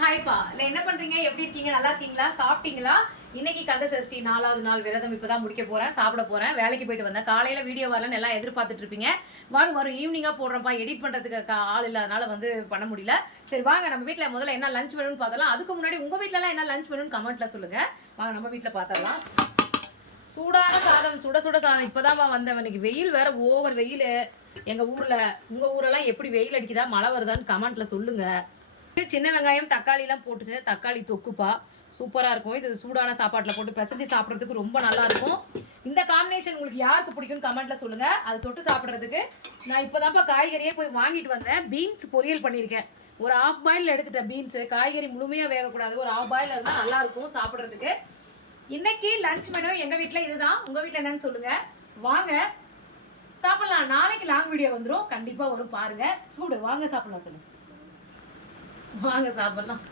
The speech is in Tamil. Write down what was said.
ஹாய்ப்பா இல்லை என்ன பண்றீங்க? எப்படி இருக்கீங்க? நல்லா இருக்கீங்களா? சாப்பிட்டீங்களா? இன்னைக்கு கந்த சஷ்டி 4வது நாள் விரதம் இப்பதான் முடிக்க போறேன். சாப்பிட போறேன். வேலைக்கு போயிட்டு வந்தேன். காலையில வீடியோ வரலன்னு எல்லாம் எதிர்பார்த்துட்டு இருப்பீங்க. வரும் ஈவினிங்கா போடுறேன்ப்பா. எடிட் பண்றதுக்கு ஆள் இல்லாதனால பண்ண முடியல. சரி வாங்க நம்ம வீட்ல முதல்ல என்ன லஞ்ச் மெனுன்னு பார்த்தலாம். அதுக்கு முன்னாடி உங்க வீட்ல எல்லாம் என்ன லஞ்ச் மெனுன்னு கமெண்ட்ல சொல்லுங்க. வாங்க நம்ம வீட்ல பார்த்தரலாம். சூடான சாதம், சுட சுட சாதம். இப்பதான் வந்தேன். இன்னைக்கு வெயில் வேற ஓவர் வெயில் எங்க ஊர்ல. உங்க ஊரெல்லாம் எப்படி வெயில் அடிக்குதா மழை வருதான்னு கமெண்ட்ல சொல்லுங்க. சின்ன வெங்காயம் தக்காளி எல்லாம் போட்டு தக்காளி தொக்குப்பா சூப்பரா இருக்கும். இது சூடான சாப்பாட்டுல போட்டு பிசைஞ்சு சாப்பிட்றதுக்கு ரொம்ப நல்லா இருக்கும். இந்த காம்பினேஷன் உங்களுக்கு யாருக்கு பிடிக்கும்னு கமெண்ட்ல சொல்லுங்க. அது தொட்டு சாப்பிட்றதுக்கு நான் இப்போதான்ப்பா காய்கறியே போய் வாங்கிட்டு வந்தேன். பீன்ஸ் பொரியல் பண்ணியிருக்கேன். ஒரு ஆஃப் பாயில் எடுத்துட்டேன். பீன்ஸ் காய்கறி முழுமையா வேகக்கூடாது. ஒரு ஆஃப் பாயில் இருந்தால் நல்லா இருக்கும் சாப்பிட்றதுக்கு. இன்னைக்கு லஞ்ச் மெனு எங்க வீட்டில் இதுதான். உங்க வீட்டில் என்னன்னு சொல்லுங்க. வாங்க சாப்பிடலாம். நாளைக்கு லாங் வீடியோ வந்துடும். கண்டிப்பா வரும் பாருங்க. சூடு வாங்க சாப்பிடலாம். சொல்லுங்க வாங்க சாப்பிடலாம்.